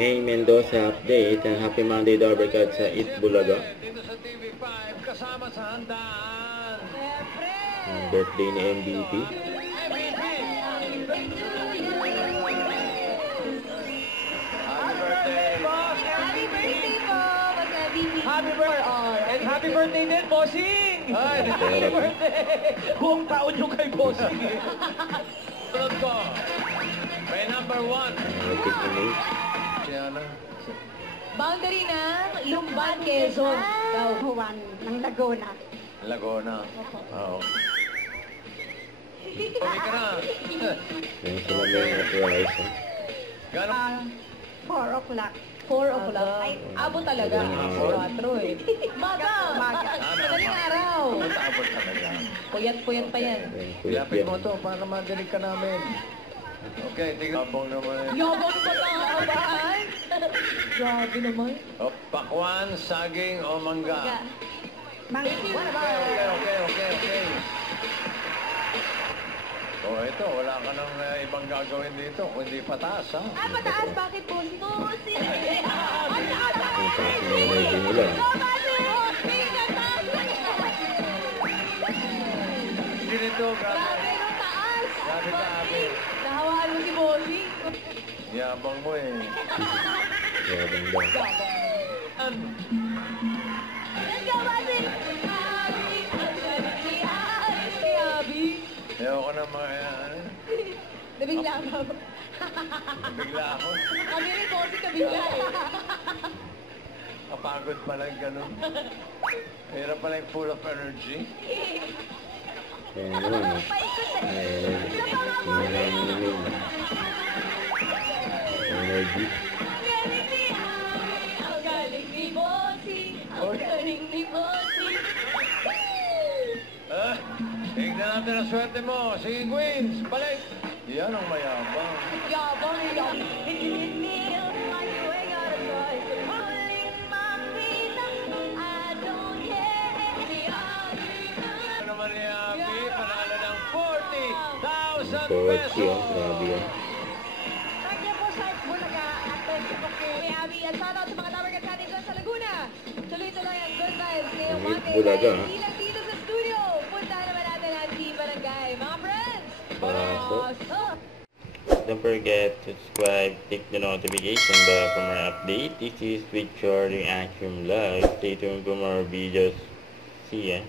May Mendoza update and happy Monday Dobercat sa Itbulaga. Dito sa TV5, kasama sa handaan. Ang birthday ni MVP. Happy birthday! And happy birthday din, Bossing! Ay, happy birthday! Buong taon yung kay Bossing. Sunod ko. May number 1. Repeat na mo. Siya Boundary ng Lumban, Quezon. Daw. Juan ng Laguna. Laguna. Oo. Pwede ka na. Yan sila may authorize. Gano'n? 4 o'clock. 4 o'clock. Ay, abot talaga. 4 eh. Maga! Madaling araw. Abot talaga. Puyat-puyat pa yan. Ilapit mo to para madinig ka namin. Okay, tingnan. Abong naman. Yabang pa nakakabaan. Grabe naman. O, pakwan, saging o mangga. Okay. O, ito, wala ka nang ibang gagawin dito, kundi pataas, ha? Ah, pataas. Bakit po? Bossing! Ang taas na energy nila. Hindi nito, grabe. Grabe nung taas. Grabe ka, Abi. Nahawaan mo si Bossing. Yabang mo eh. Yabang daw. Let's go, Bossing! Si Abby. Ayoko na mga, Nabigla ba? bigla ako. Kami rin, Bossing, nabigla eh. Kapagod pala yung ganun. Hirap pala yung full of energy. Kaya naman. Energy. Ang galing ni Bossing. Ang galing ni Bossing. Ah, tignan natin ang swerte mo. Sige, Queens, balik. Yan ang mayabang. Yabang eh, yabang. Ano naman ni Abby, panalo ng 40,000 40, pesos. grabe yan. Thank you po sa Bulaga at thank you po kay Kay Abby at shoutout sa mga tawagan natin dyan sa Laguna. Tuloy-tuloy ang good vibes ngayong Ang Monday. Bulaga, Dahil ilang dito sa studio. Punta naman natin ang Team Barangay. Mga friends! Pasok. Don't forget to subscribe, click the notification bell for more update. This is Victor Action Live. Stay tuned for more videos. See ya.